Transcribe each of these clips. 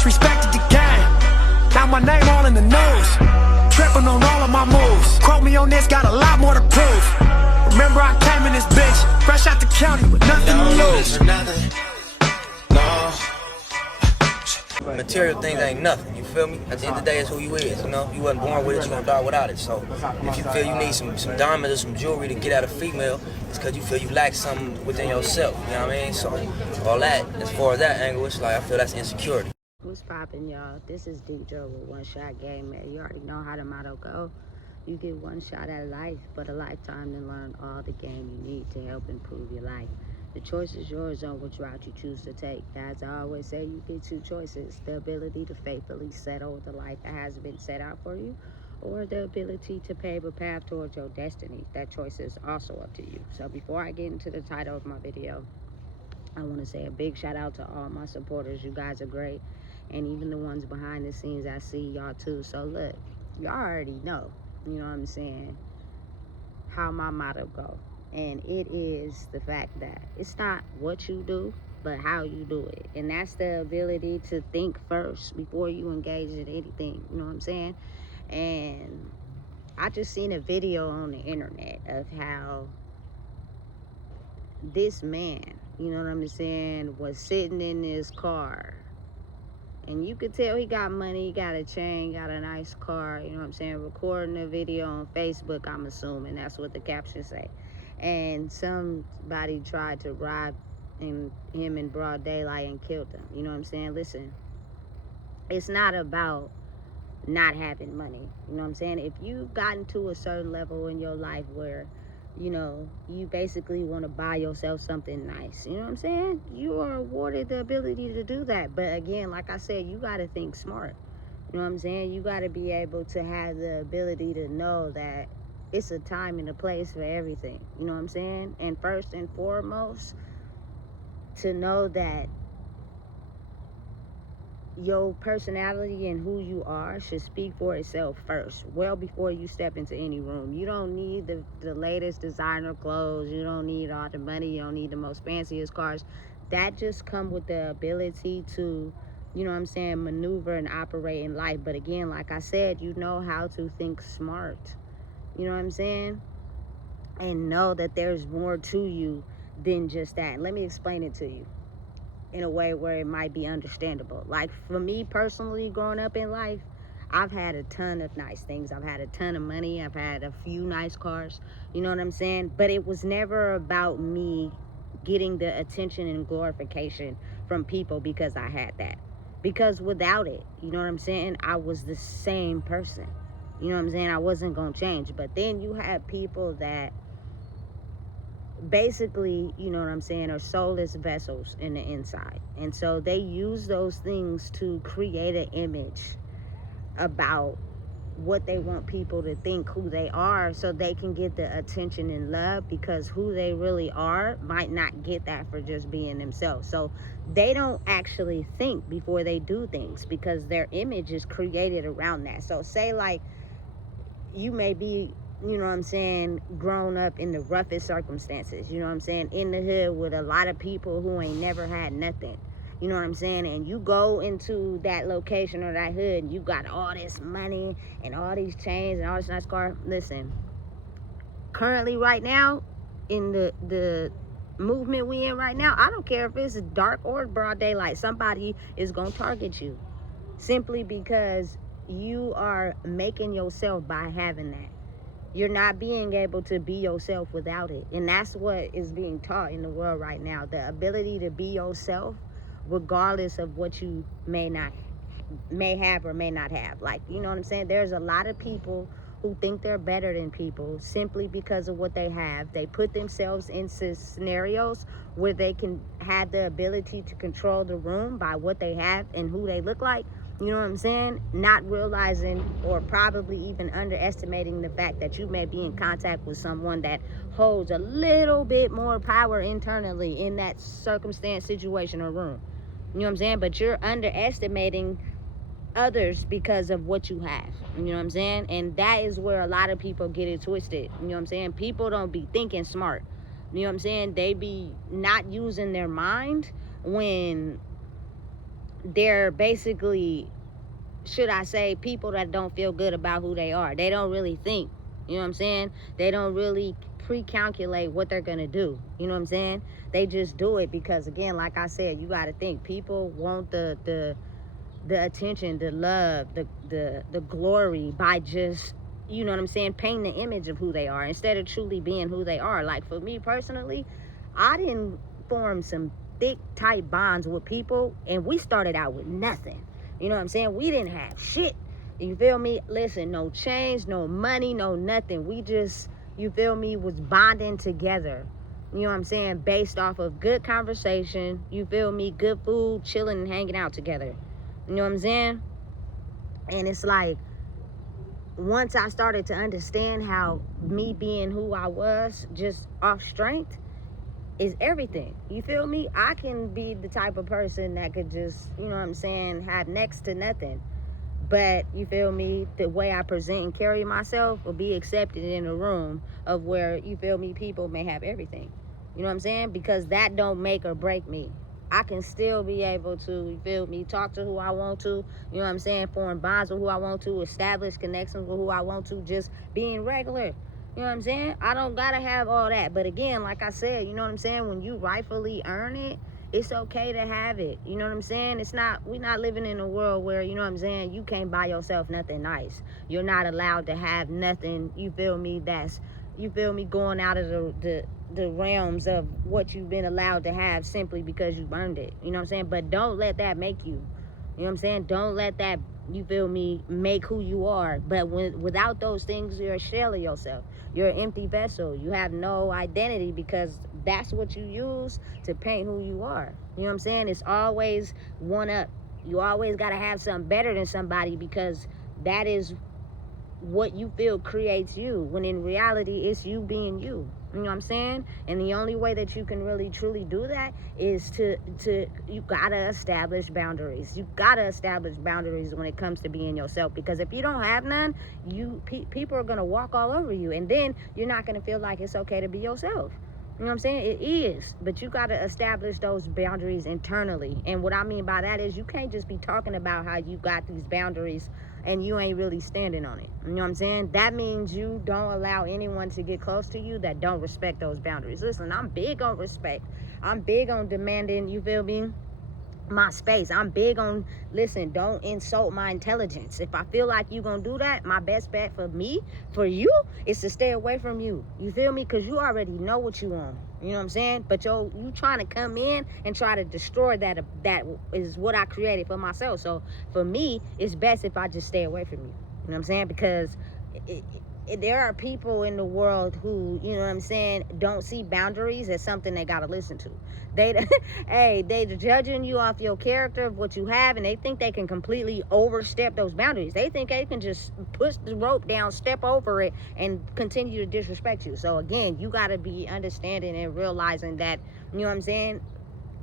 disrespected the game. Now my name all in the news. Tripping on all of my moves. Quote me on this, got a lot more to prove. Remember I came in this bitch, fresh out the county with nothing to lose. Material things ain't nothing, you feel me? At the end of the day, it's who you is, you know? You wasn't born with it, you gonna die without it. So if you feel you need some diamonds or some jewelry to get at a female, it's because you feel you lack something within yourself, you know what I mean? So all that, as far as that angle, it's like I feel that's insecurity. What's poppin', y'all? This is D Joe with One Shot Game, man. You already know how the motto go. You get one shot at life, but a lifetime to learn all the game you need to help improve your life. The choice is yours on which route you choose to take. As I always say, you get two choices: the ability to faithfully settle the life that has been set out for you, or the ability to pave a path towards your destiny. That choice is also up to you. So before I get into the title of my video, I want to say a big shout out to all my supporters. You guys are great. And even the ones behind the scenes, I see y'all too. So look, y'all already know, you know what I'm saying, how my motto go. And it is the fact that it's not what you do, but how you do it. And that's the ability to think first before you engage in anything, you know what I'm saying? And I just seen a video on the internet of how this man, you know what I'm saying, was sitting in his car. And you could tell he got money, he got a chain, got a nice car, you know what I'm saying, recording a video on Facebook, I'm assuming. That's what the captions say. And somebody tried to rob him in broad daylight and killed him. You know what I'm saying? Listen, it's not about not having money. You know what I'm saying? If you've gotten to a certain level in your life where, you know, you basically want to buy yourself something nice, you know what I'm saying? You are awarded the ability to do that. But again, like I said, you got to think smart. You know what I'm saying? You got to be able to have the ability to know that it's a time and a place for everything. You know what I'm saying? And first and foremost, to know that your personality and who you are should speak for itself first, well before you step into any room. You don't need the latest designer clothes. You don't need all the money. You don't need the most fanciest cars. That just come with the ability to, you know what I'm saying, maneuver and operate in life. But again, like I said, you know how to think smart. You know what I'm saying? And know that there's more to you than just that. Let me explain it to you in a way where it might be understandable. Like for me personally, growing up in life, I've had a ton of nice things. I've had a ton of money. I've had a few nice cars. You know what I'm saying? But it was never about me getting the attention and glorification from people because I had that. Because without it, you know what I'm saying, I was the same person. You know what I'm saying? I wasn't going to change. But then you have people that basically, you know what I'm saying, are soulless vessels in the inside. And so they use those things to create an image about what they want people to think who they are, so they can get the attention and love, because who they really are might not get that for just being themselves. So they don't actually think before they do things, because their image is created around that. So say like you may be, you know what I'm saying, grown up in the roughest circumstances, you know what I'm saying, in the hood with a lot of people who ain't never had nothing, you know what I'm saying, and you go into that location or that hood and you got all this money and all these chains and all this nice car. Listen, currently right now, in the movement we in right now, I don't care if it's dark or broad daylight, somebody is gonna target you simply because you are making yourself by having that. You're not being able to be yourself without it. And that's what is being taught in the world right now. The ability to be yourself regardless of what you may have or may not have. Like, you know what I'm saying? There's a lot of people who think they're better than people simply because of what they have. They put themselves into scenarios where they can have the ability to control the room by what they have and who they look like. You know what I'm saying? Not realizing, or probably even underestimating, the fact that you may be in contact with someone that holds a little bit more power internally in that circumstance, situation, or room. You know what I'm saying? But you're underestimating others because of what you have. You know what I'm saying? And that is where a lot of people get it twisted. You know what I'm saying? People don't be thinking smart. You know what I'm saying? They be not using their mind when they're basically, should I say, people that don't feel good about who they are. They don't really think, you know what I'm saying? They don't really pre-calculate what they're gonna do, you know what I'm saying? They just do it because, again, like I said, you got to think people want the attention, the love, the glory by just, you know what I'm saying, painting the image of who they are instead of truly being who they are. Like for me personally, I didn't form some thick tight bonds with people, and we started out with nothing, you know what I'm saying? We didn't have shit, you feel me? Listen, no change, no money, no nothing. We just, you feel me, was bonding together, you know what I'm saying, based off of good conversation, you feel me, good food, chilling and hanging out together. You know what I'm saying? And it's like, once I started to understand how me being who I was just off strength is everything. You feel me? I can be the type of person that could just, you know what I'm saying, have next to nothing. But you feel me, the way I present and carry myself will be accepted in a room of where, you feel me, people may have everything. You know what I'm saying? Because that don't make or break me. I can still be able to, you feel me, talk to who I want to, you know what I'm saying, form bonds with who I want to, establish connections with who I want to, just being regular. You know what I'm saying? I don't gotta have all that. But again, like I said, you know what I'm saying, when you rightfully earn it, it's okay to have it. You know what I'm saying? It's not, we're not living in a world where, you know what I'm saying, you can't buy yourself nothing nice. You're not allowed to have nothing, you feel me, that's, you feel me, going out of the realms of what you've been allowed to have simply because you've earned it. You know what I'm saying? But don't let that make you. You know what I'm saying? Don't let that, you feel me, make who you are. But without those things, you're a shell of yourself. You're an empty vessel. You have no identity because that's what you use to paint who you are. You know what I'm saying? It's always one up. You always got to have something better than somebody because that is what you feel creates you, when in reality it's you being you. You know what I'm saying? And the only way that you can really truly do that is to you gotta establish boundaries. You gotta establish boundaries when it comes to being yourself, because if you don't have none, people are gonna walk all over you, and then you're not gonna feel like it's okay to be yourself. You know what I'm saying? It is, but you got to establish those boundaries internally. And what I mean by that is you can't just be talking about how you got these boundaries and you ain't really standing on it. You know what I'm saying? That means you don't allow anyone to get close to you that don't respect those boundaries. Listen, I'm big on respect. I'm big on demanding, you feel me, my space. I'm big on, listen, don't insult my intelligence. If I feel like you gonna do that, my best bet for me, for you, is to stay away from you. You feel me? Because you already know what you want. You know what I'm saying? But you trying to come in and try to destroy that is what I created for myself. So for me, it's best if I just stay away from you. You know what I'm saying? Because there are people in the world who, you know what I'm saying, don't see boundaries as something they gotta listen to. They judging you off your character of what you have, and they think they can completely overstep those boundaries. They think they can just push the rope down, step over it, and continue to disrespect you. So again, you gotta be understanding and realizing that, you know what I'm saying,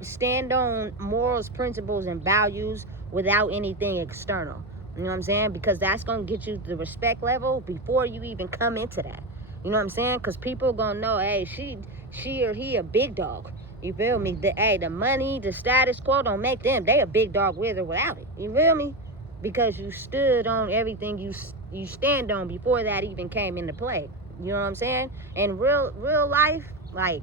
stand on morals, principles, and values without anything external. You know what I'm saying? Because that's going to get you the respect level before you even come into that. You know what I'm saying? Because people going to know, hey, she or he a big dog. You feel me? The money, the status quo don't make them. They a big dog with or without it. You feel me? Because you stood on everything you stand on before that even came into play. You know what I'm saying? And real life, like,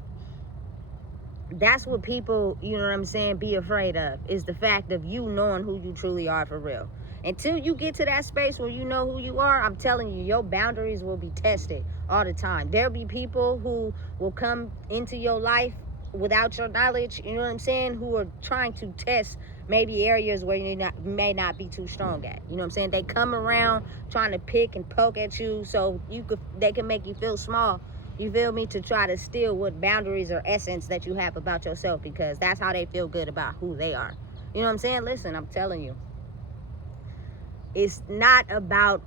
that's what people, you know what I'm saying, be afraid of, is the fact of you knowing who you truly are for real. Until you get to that space where you know who you are, I'm telling you, your boundaries will be tested all the time. There'll be people who will come into your life without your knowledge, you know what I'm saying, who are trying to test maybe areas where you may not be too strong at. You know what I'm saying? They come around trying to pick and poke at you so they can make you feel small. You feel me? To try to steal what boundaries or essence that you have about yourself, because that's how they feel good about who they are. You know what I'm saying? Listen, I'm telling you, it's not about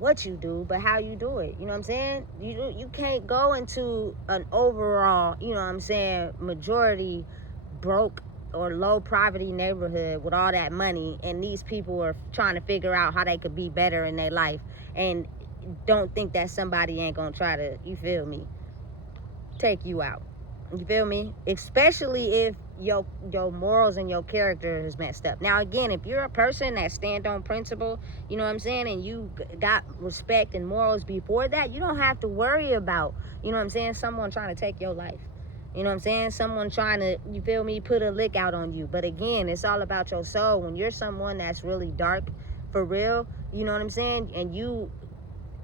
what you do, but how you do it. You know what I'm saying? You can't go into an overall, you know what I'm saying, majority broke or low poverty neighborhood with all that money, and these people are trying to figure out how they could be better in their life, and don't think that somebody ain't gonna try to, you feel me, take you out. You feel me? Especially if your morals and your character is messed up. Now, again, if you're a person that stand on principle, you know what I'm saying, and you got respect and morals before that, you don't have to worry about, you know what I'm saying, someone trying to take your life. You know what I'm saying? Someone trying to, you feel me, put a lick out on you. But again, it's all about your soul. When you're someone that's really dark, for real, you know what I'm saying, and you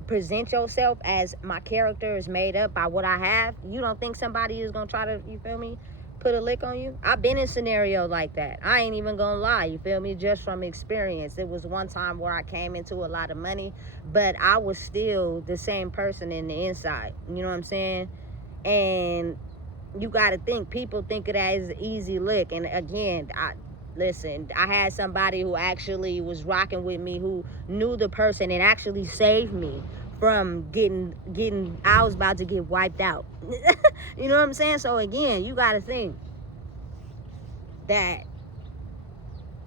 present yourself as my character is made up by what I have, you don't think somebody is gonna try to, you feel me, put a lick on you? I've been in scenarios like that. I ain't even gonna lie, you feel me, just from experience. It was one time where I came into a lot of money, but I was still the same person in the inside, you know what I'm saying? And you got to think, people think it as an easy lick. And again, listen, I had somebody who actually was rocking with me, who knew the person and actually saved me from getting I was about to get wiped out. You know what I'm saying? So again, you got to think that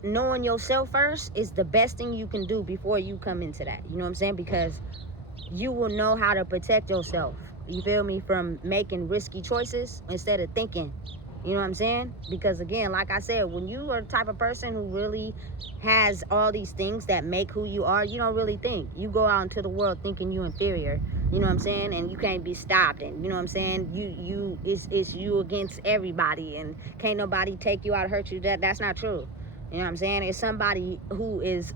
knowing yourself first is the best thing you can do before you come into that. You know what I'm saying? Because you will know how to protect yourself, you feel me, from making risky choices instead of thinking. You know what I'm saying? Because again, like I said, when you are the type of person who really has all these things that make who you are, you don't really think. You go out into the world thinking you inferior, you know what I'm saying, and you can't be stopped, and you know what I'm saying, it's you against everybody, and can't nobody take you out, hurt you. That's not true. You know what I'm saying? It's somebody who is,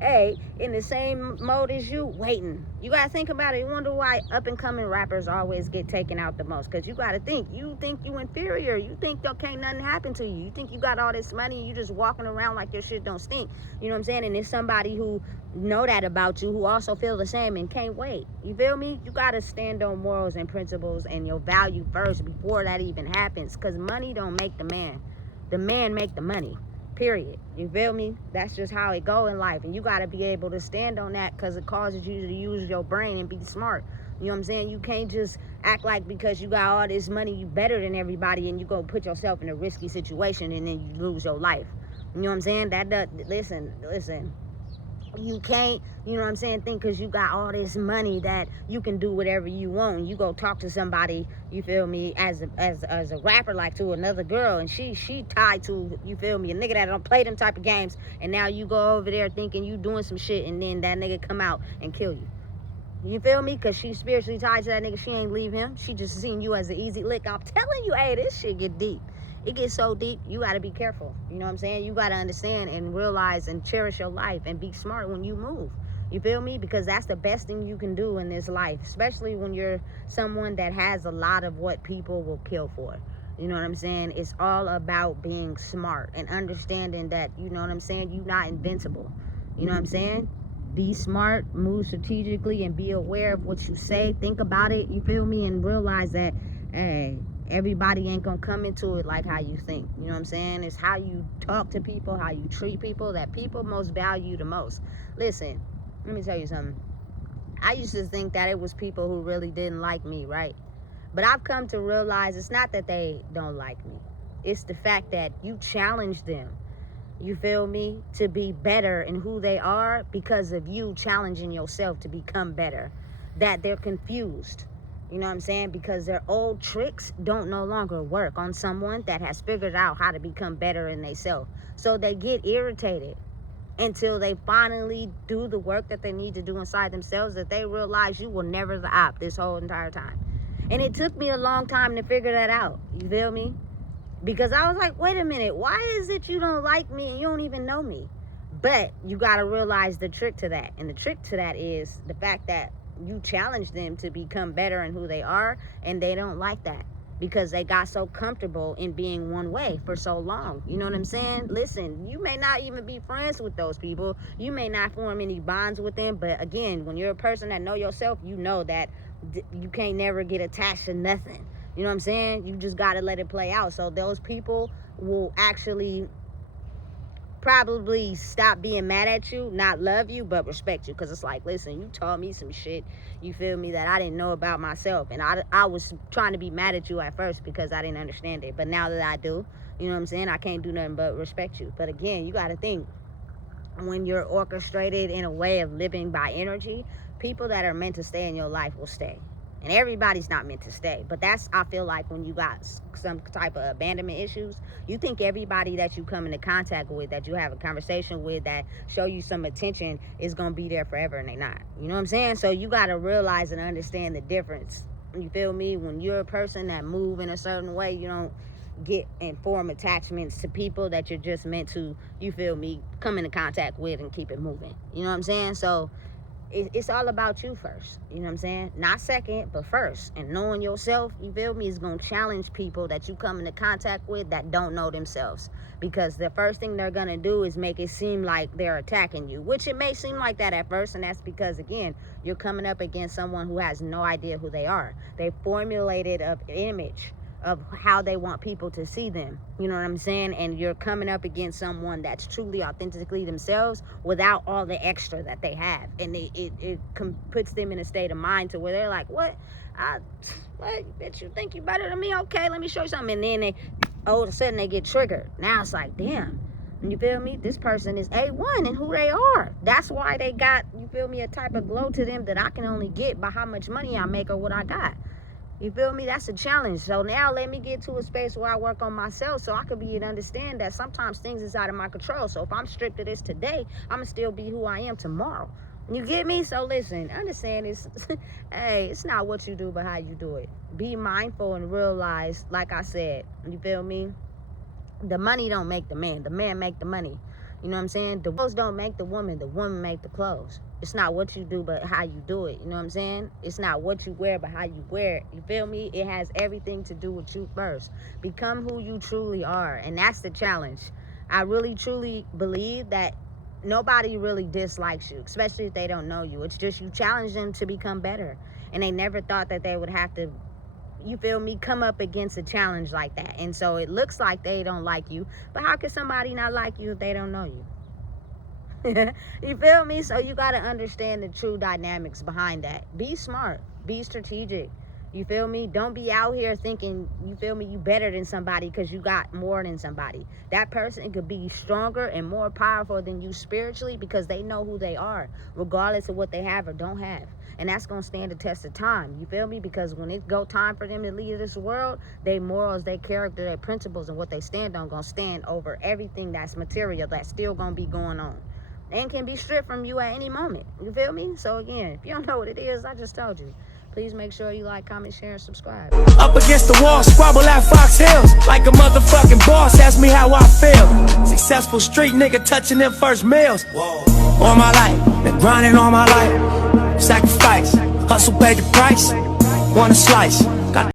hey, in the same mode as you, waiting. You got to think about it. You wonder why up-and-coming rappers always get taken out the most. Because you got to think. You think you inferior. You think there can't nothing happen to you. You think you got all this money and you just walking around like your shit don't stink. You know what I'm saying? And it's somebody who know that about you, who also feel the same and can't wait. You feel me? You got to stand on morals and principles and your value first before that even happens. Because money don't make the man. The man make the money. Period. You feel me? That's just how it go in life. And you got to be able to stand on that, because it causes you to use your brain and be smart. You know what I'm saying? You can't just act like because you got all this money, you better than everybody, and you go put yourself in a risky situation and then you lose your life. You know what I'm saying? That does, listen. You can't, you know what I'm saying, think because you got all this money that you can do whatever you want. You go talk to somebody, you feel me, as a rapper, like to another girl, and she tied to, you feel me, a nigga that don't play them type of games, and now you go over there thinking you doing some shit, and then that nigga come out and kill you. You feel me? Because she's spiritually tied to that nigga. She ain't leave him. She just seen you as an easy lick. I'm telling you, hey, this shit get deep. It gets so deep, you got to be careful. You know what I'm saying? You got to understand and realize and cherish your life and be smart when you move. You feel me? Because that's the best thing you can do in this life, especially when you're someone that has a lot of what people will kill for. You know what I'm saying? It's all about being smart and understanding that, you know what I'm saying, you're not invincible. You know what I'm saying? Be smart, move strategically, and be aware of what you say. Think about it, you feel me? And realize that, hey, everybody ain't gonna come into it like how you think. You know what I'm saying? It's how you talk to people, how you treat people, that people most value the most. Listen, let me tell you something. I used to think that it was people who really didn't like me, right? But I've come to realize it's not that they don't like me. It's the fact that you challenge them, you feel me, to be better in who they are because of you challenging yourself to become better. That they're confused. You know what I'm saying? Because their old tricks don't no longer work on someone that has figured out how to become better in themselves. So they get irritated until they finally do the work that they need to do inside themselves, that they realize you were never the op this whole entire time. And it took me a long time to figure that out. You feel me? Because I was like, wait a minute, why is it you don't like me and you don't even know me? But you got to realize the trick to that. And the trick to that is the fact that you challenge them to become better in who they are, and they don't like that because they got so comfortable in being one way for so long. You know what I'm saying? Listen, you may not even be friends with those people. You may not form any bonds with them. But again, when you're a person that know yourself, you know that you can't never get attached to nothing. You know what I'm saying? You just got to let it play out. So those people will actually probably stop being mad at you, not love you, but respect you. Because it's like, listen, you taught me some shit, you feel me, that I didn't know about myself. And I was trying to be mad at you at first because I didn't understand it. But now that I do, you know what I'm saying, I can't do nothing but respect you. But again, you got to think, when you're orchestrated in a way of living by energy, people that are meant to stay in your life will stay. And everybody's not meant to stay. But that's, I feel like, when you got some type of abandonment issues, you think everybody that you come into contact with, that you have a conversation with, that show you some attention, is going to be there forever, and they not. You know what I'm saying? So you got to realize and understand the difference. You feel me? When you're a person that move in a certain way, you don't get and form attachments to people that you're just meant to, you feel me, come into contact with and keep it moving. You know what I'm saying? So it's all about you first. You know what I'm saying? Not second, but first. And knowing yourself, you feel me, is going to challenge people that you come into contact with that don't know themselves. Because the first thing they're going to do is make it seem like they're attacking you, which it may seem like that at first. And that's because, again, you're coming up against someone who has no idea who they are. They formulated an image of how they want people to see them. You know what I'm saying? And you're coming up against someone that's truly authentically themselves without all the extra that they have. And it puts them in a state of mind to where they're like, what, bitch, you think you better than me? Okay, let me show you something. And then all of a sudden they get triggered. Now it's like, damn, you feel me? This person is A1 in who they are. That's why they got, you feel me, a type of glow to them that I can only get by how much money I make or what I got. You feel me? That's a challenge. So now let me get to a space where I work on myself so I could be and understand that sometimes things is out of my control. So if I'm stripped of this today, I'm going to still be who I am tomorrow. You get me? So listen, understand this. Hey, it's not what you do, but how you do it. Be mindful and realize, like I said, you feel me? The money don't make the man make the money. You know what I'm saying? The clothes don't make the woman make the clothes. It's not what you do, but how you do it. You know what I'm saying? It's not what you wear, but how you wear it. You feel me? It has everything to do with you first. Become who you truly are. And that's the challenge. I really, truly believe that nobody really dislikes you, especially if they don't know you. It's just you challenge them to become better. And they never thought that they would have to, you feel me, come up against a challenge like that. And so it looks like they don't like you. But how can somebody not like you if they don't know you? You feel me? So you got to understand the true dynamics behind that. Be smart. Be strategic. You feel me? Don't be out here thinking, you feel me, you better than somebody because you got more than somebody. That person could be stronger and more powerful than you spiritually because they know who they are, regardless of what they have or don't have. And that's going to stand the test of time. You feel me? Because when it go time for them to leave this world, their morals, their character, their principles, and what they stand on going to stand over everything that's material that's still going to be going on. And can be stripped from you at any moment. You feel me? So again, if you don't know what it is, I just told you. Please make sure you like, comment, share, and subscribe. Up against the wall, squabble at Fox Hills. Like a motherfucking boss, ask me how I feel. Successful street nigga touching them first meals. All my life, been grinding all my life. Sacrifice, hustle paid the price. Want a slice.